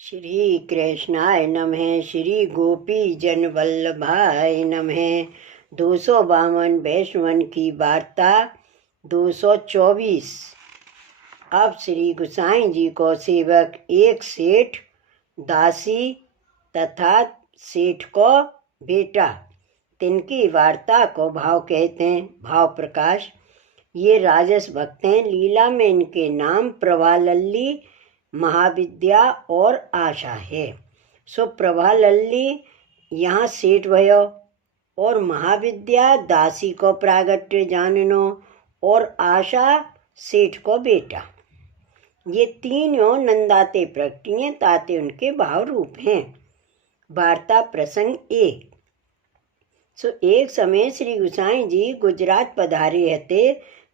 श्री कृष्णाय नमः। श्री गोपी जन वल्लभाय नमः। 252 वैष्णवन की वार्ता 224। अब श्री गुसाई जी को सेवक एक सेठ, दासी तथा सेठ को बेटा, तिनकी वार्ता को भाव कहते हैं। भाव प्रकाश। ये राजस भक्त हैं। लीला में इनके नाम प्रभालल्ली, महाविद्या और आशा है। सो प्रभालल्ली यहाँ सेठ भयो और महाविद्या दासी को प्रागट्य जाननो और आशा सेठ को बेटा। ये तीनों नंदाते प्रगटियाँ ताते उनके भाव रूप हैं। वार्ता प्रसंग 1। सो एक समय श्री गुसाई जी गुजरात पधारे हते,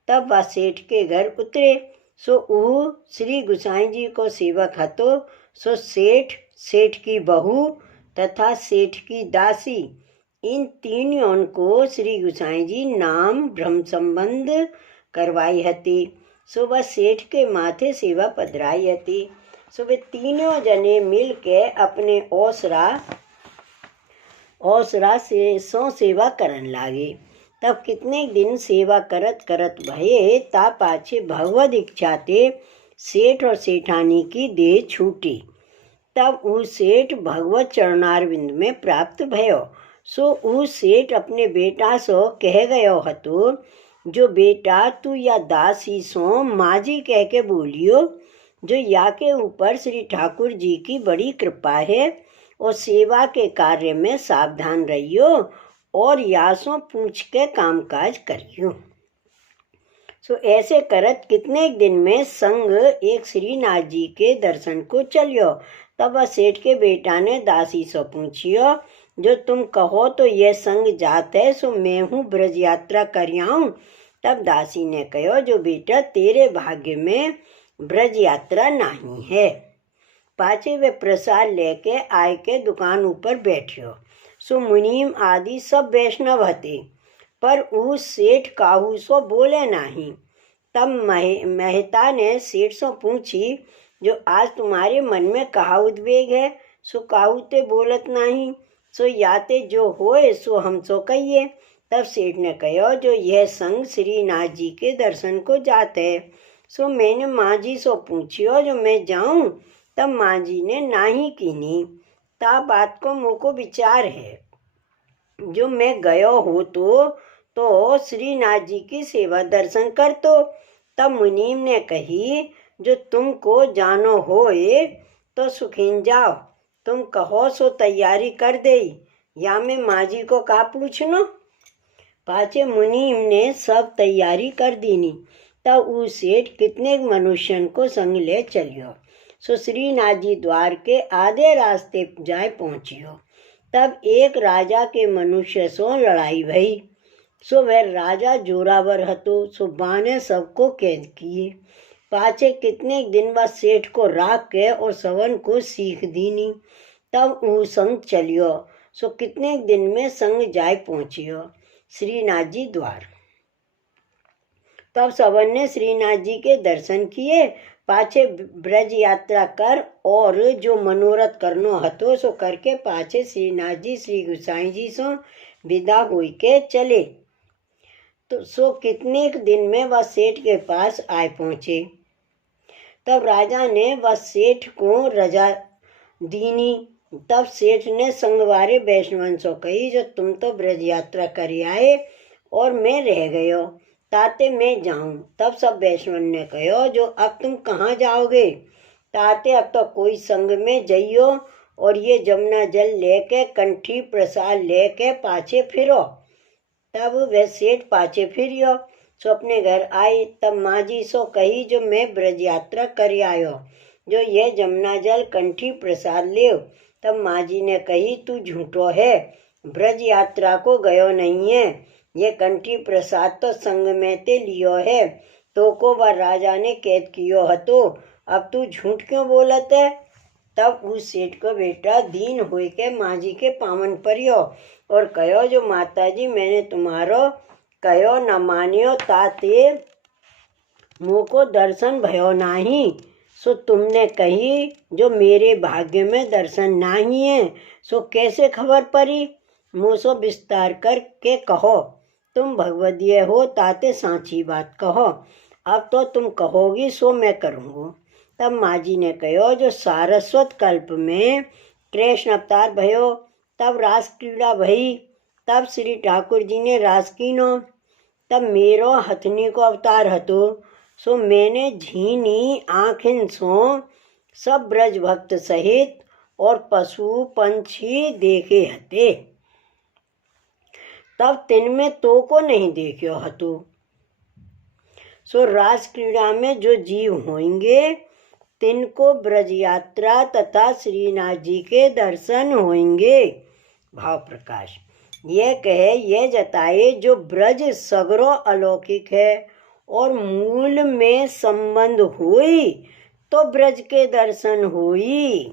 तब वह सेठ के घर उतरे। सो ऊ श्री गुसाई जी को सेवक हतो। सो सेठ की बहू तथा सेठ की दासी, इन तीनों को श्री गुसाई जी नाम ब्रह्म संबंध करवाई हती। सो वह सेठ के माथे सेवा पधराई हती। सो वे तीनों जने मिल के अपने ओसरा से सेवा करन लागे। तब कितने दिन सेवा करत करत भये, ता पाछे भगवद इच्छा ते सेठ और सेठानी की देह छूटी। तब ऊ सेठ भगवत चरणारविंद में प्राप्त भयो। सो ऊ सेठ अपने बेटा सो कह गयो हतो, जो बेटा तू या दासी सो माजी कह के बोलियो, जो या के ऊपर श्री ठाकुर जी की बड़ी कृपा है और सेवा के कार्य में सावधान रहियो और यासों पूछ के कामकाज करियो। सो ऐसे करत कितने दिन में संग एक श्रीनाथ जी के दर्शन को चलियो। तब वह सेठ के बेटा ने दासी से पूछियो, जो तुम कहो तो यह संग जात है, सो मैं हूँ ब्रज यात्रा कर आऊं। तब दासी ने कहो, जो बेटा तेरे भाग्य में ब्रज यात्रा नहीं है। पाछे वे प्रसाद लेके आय के दुकान ऊपर बैठियो। सो मुनीम आदि सब वैष्णव हते, पर उस सेठ काहू सो बोले नहीं। तब मेहता ने सेठ से पूछी, जो आज तुम्हारे मन में कहा उद्वेग है, सो काहू ते बोलत नहीं। सो याते जो होए सो हम सो कहिए। तब सेठ ने कहो, जो यह संग श्रीनाथ जी के दर्शन को जाते है। सो मैंने माँ जी सो पूछियो, जो मैं जाऊं। तब माँ जी ने नाही कीनी। ता बात को मोको विचार है, जो मैं गयो हो तो श्रीनाथ जी की सेवा दर्शन कर तो। तब मुनीम ने कही, जो तुमको जानो होए तो सुखीन जाओ, तुम कहो सो तैयारी कर दे, या मैं माँ जी को का पूछनो। पाछे मुनीम ने सब तैयारी कर दीनी। तब उस सेठ कितने मनुष्यन को संग ले चलियो। सो श्रीनाथ जी द्वार के आधे रास्ते जाए पहुँचियो। तब एक राजा के मनुष्य सो लड़ाई भई। सो वह राजा जोरावर हतो। सो बाने सबको कैद किए। पाछे कितने दिन बाद सेठ को राख के और सवन को सीख दीनी। तब ऊ संग चलियो। सो कितने दिन में संग जाए पहुँचियो श्रीनाथ जी द्वार। तब सवन ने श्रीनाथ जी के दर्शन किए। पाछे ब्रज यात्रा कर और जो मनोरथ करनो हतो सो करके पाछे श्रीनाथ जी श्री गुसाई जी सो विदा हुई के चले। तो सो कितने दिन में वह सेठ के पास आए पहुँचे। तब राजा ने वह सेठ को रजा दीनी। तब सेठ ने संगवारे वैष्णवन सो कही, जो तुम तो ब्रज यात्रा कर आए और मैं रह गयो, ताते मैं जाऊं। तब सब वैष्णवन ने कहो, जो अब तुम कहाँ जाओगे। ताते अब तो कोई संग में जइयो और ये जमुना जल लेके कंठी प्रसाद लेके पाछे फिरो। तब वह सेठ पाछे फिरियो। सो अपने घर आई। तब माँ जी सो कही, जो मैं ब्रज यात्रा कर आयो, जो ये जमुना जल कंठी प्रसाद ले। तब माँ जी ने कही, तू झूठो है, ब्रज यात्रा को गयो नहीं है, ये कंठी प्रसाद तो संग में ते लियो है, तो को वह राजा ने कैद कियो हतो, अब तू झूठ क्यों बोलत है। तब उस सेठ को बेटा दीन हुई के माँ जी के पावन परियो और कहो, जो माता जी मैंने तुम्हारो कहो न मानियो, ताते मोको दर्शन भयो नाही। सो तुमने कही जो मेरे भाग्य में दर्शन नहीं है, सो कैसे खबर पड़ी? मुँह विस्तार करके कहो, तुम भगवदीय हो ताते सांची बात कहो। अब तो तुम कहोगी सो मैं करूँगो। तब माँ जी ने कहो, जो सारस्वत कल्प में कृष्ण अवतार भयो, तब रास क्रीड़ा भई, तब श्री ठाकुर जी ने रास कीनो, तब मेरो हथनी को अवतार हतो। सो मैंने झीनी आँखिन सो सब ब्रज भक्त सहित और पशु पंछी देखे हते, तब तिनमें तो को नहीं देखियो हतो। सो रास क्रीड़ा में जो जीव होंगे तिनको ब्रज यात्रा तथा श्रीनाथ जी के दर्शन होंगे। भाव प्रकाश यह कहे, यह जताए जो ब्रज सगरो अलौकिक है और मूल में संबंध हुई तो ब्रज के दर्शन हुई।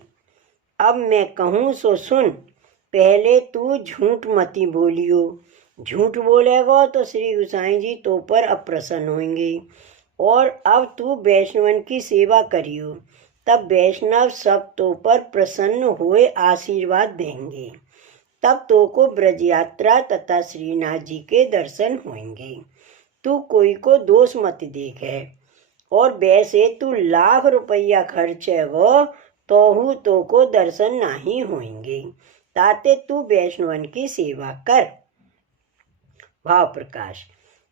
अब मैं कहूँ सो सुन, पहले तू झूठ मती बोलियो। झूठ बोलेगा तो श्री गोसाई जी तो पर अप्रसन्न होंगे। और अब तू वैष्णवन की सेवा करियो, तब वैष्णव सब तो पर प्रसन्न हुए आशीर्वाद देंगे, तब तो को ब्रज यात्रा तथा श्रीनाथ जी के दर्शन होंगे। तू कोई को दोष मत देखे, और वैसे तू लाख रुपया खर्चेगो तो को दर्शन नहीं होंगे, ताते तू वैष्णवन की सेवा कर। भाव प्रकाश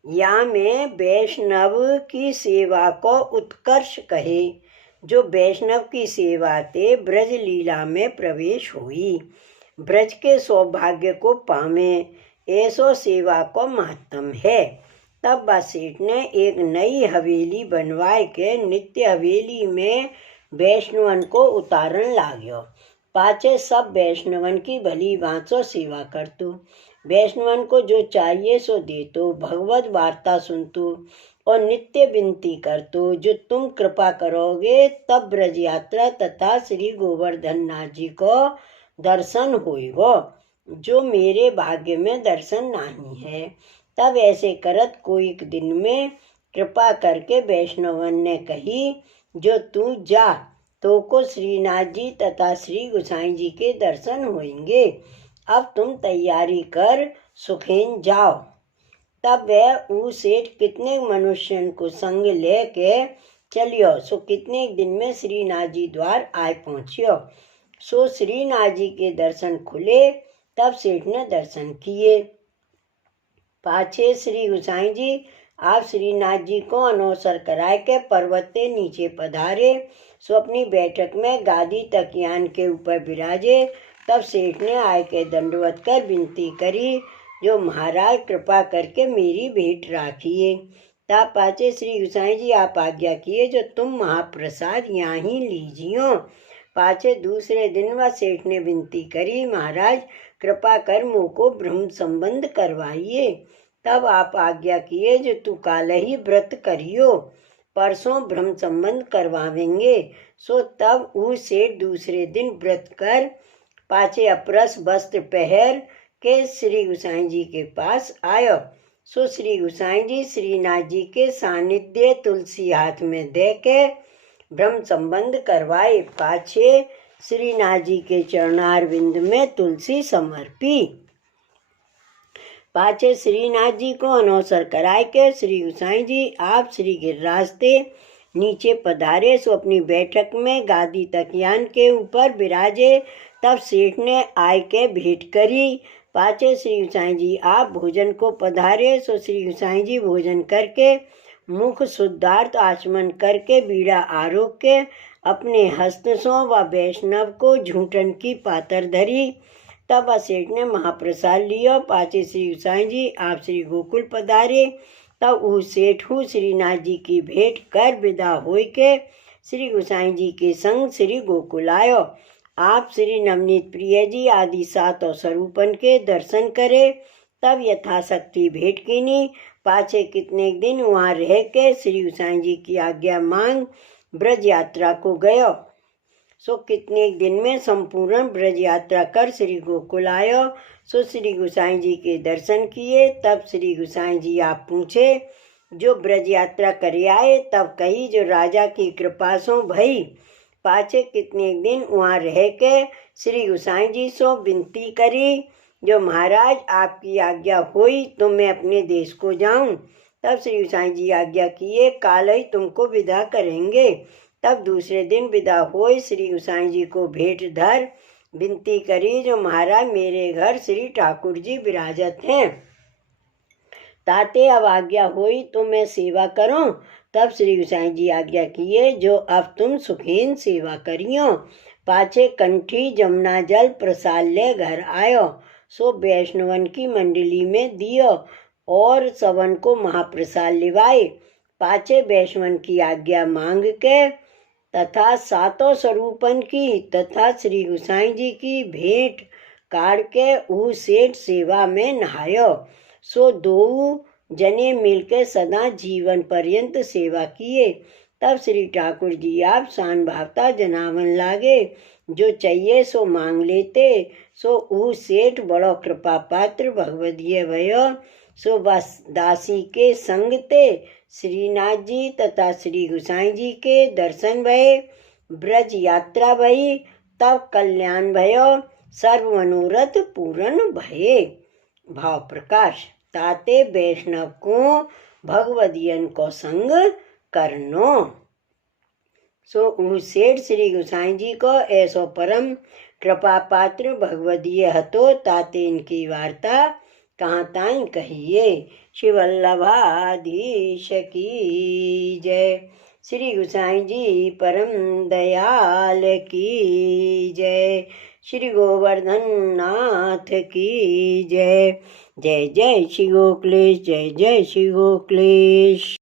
या में वैष्णव की सेवा को उत्कर्ष कहे, जो वैष्णव की सेवा ते ब्रज लीला में प्रवेश हुई, ब्रज के सौभाग्य को पावे, ऐसो सेवा को महत्तम है। तब बा सेठ ने एक नई हवेली बनवाए के नित्य हवेली में वैष्णवन को उतारन लाग्यो। पाछे सब वैष्णवन की भली बाँचो सेवा करतु, वैष्णवन को जो चाहिए सो देतो, भगवत वार्ता सुनतु और नित्य विनती करतु, जो तुम कृपा करोगे तब ब्रज यात्रा तथा श्री गोवर्धन नाथ जी को दर्शन होइगो, जो मेरे भाग्य में दर्शन नहीं है। तब ऐसे करत कोई दिन में कृपा करके वैष्णवन ने कही, जो तू जा तो को श्रीनाथ जी तथा श्री गोसाई जी के दर्शन होंगे। अब तुम तैयारी कर सुखेन जाओ। तब वह ऊ सेठ कितने मनुष्यन को संग लेके चलियो। सो कितने दिन में श्रीनाथ जी द्वार आए पहुँचियो। सो श्रीनाथ जी के दर्शन खुले, तब सेठ ने दर्शन किए। पाछे श्री गोसाई जी आप श्रीनाथ जी को अनौसर कराए के पर्वत के नीचे पधारे। सो अपनी बैठक में गादी तकियान के ऊपर विराजे। तब सेठ ने आय के दंडवत कर विनती करी, जो महाराज कृपा करके मेरी भेंट राखिए। तब पाछे श्री गोसाई जी आप आज्ञा किए, जो तुम महाप्रसाद यहाँ ही लीजियो। पाछे दूसरे दिन वह सेठ ने विनती करी, महाराज कृपा कर मुँह को ब्रह्म संबंध करवाइए। तब आप आज्ञा किए, जो तू काल ही व्रत करियो, परसों ब्रह्म संबंध करवावेंगे। सो तब ऊ सेठ दूसरे दिन व्रत कर पाछे अपरस वस्त्र पहर के श्री गोसाई जी के पास आयो। सो श्री गोसाई जी श्रीनाथ जी के सानिध्य तुलसी हाथ में दे के ब्रह्म संबंध करवाए। पाछे श्रीनाथ जी के चरणार विंद में तुलसी समर्पी। पाछे श्रीनाथ जी को अनौसर कराए के श्री गोसाई जी आप श्री गिरिराज ते नीचे पधारे। सो अपनी बैठक में गादी तकियान के ऊपर विराजे। तब सेठ ने आय के भेंट करी। पाछे श्री गोसाई जी आप भोजन को पधारे। सो श्री गोसाई जी भोजन करके मुख शुद्धार्थ आचमन करके बीड़ा आरोग के अपने हस्त सो व वैष्णव को झूठन की पातर धरी। तब सेठ ने महाप्रसाद लियो। पाछे श्री गोसाई जी आप श्री गोकुल पधारे। तब उस सेठ श्रीनाथ जी की भेंट कर विदा होय के श्री गोसाई जी के संग श्री गोकुल आयो। आप श्री नवनीत प्रिय जी आदि सातों स्वरूपन के दर्शन करे। तब यथाशक्ति भेंट कीनी। पाछे कितने दिन वहाँ रह के श्री गोसाई जी की आज्ञा मांग ब्रज यात्रा को गयो। सो कितने दिन में संपूर्ण ब्रज यात्रा कर श्री गोकुल आयो। सो श्री गोसाई जी के दर्शन किए। तब श्री गोसाई जी आप पूछे, जो ब्रज यात्रा करे आए तब कही जो राजा की कृपा सो भई। पाछे कितने दिन वहाँ रह के श्री गोसाई जी सो विनती करी जो महाराज आपकी आज्ञा हुई तो मैं अपने देश को जाऊं। तब श्री गोसाई जी आज्ञा किए काल ही तुमको विदा करेंगे। तब दूसरे दिन विदा हुए श्री गोसाई जी को भेंट धर विनती करी जो महाराज मेरे घर श्री ठाकुर जी विराजत हैं, ताते अब आज्ञा हुई तो मैं सेवा करूं। तब श्री गोसाई जी आज्ञा किए जो अब तुम सुखीन सेवा करियो। पाछे कंठी जमुना जल प्रसाल्य घर आयो, सो वैष्णवन की मंडली में दियो और सवन को महाप्रसाद लिवाए। पाछे वैष्णवन की आज्ञा मांग के तथा सातों स्वरूपन की तथा श्री गोसाई जी की भेंट काढ़ के ऊ सेठ सेवा में नहायो। सो दो जने मिलके सदा जीवन पर्यंत सेवा किए। तब श्री ठाकुर जी आप शान भावता जनावन लागे जो चाहिए सो मांग लेते। सो ऊ सेठ बड़ो कृपा पात्र भगवदीय भयो। सो बस दासी के संग ते श्रीनाथ जी तथा श्री गोसाई जी के दर्शन भये, ब्रज यात्रा भई, तब कल्याण भयो, सर्व मनोरथ पूर्ण भये। भाव प्रकाश ताते वैष्णव को भगवदियन को संग करनो। सो सेठ श्री गोसाई जी को ऐसो परम कृपा पात्र भगवदीय हतो ताते इनकी वार्ता कहाँ ताई कहिए। श्री वल्लभाधीश की जय। श्री गोसाई जी परम दयाल की जय। श्री गोवर्धन नाथ की जय। जय जय श्री गोकुलेश, जय जय श्री गोकुलेश।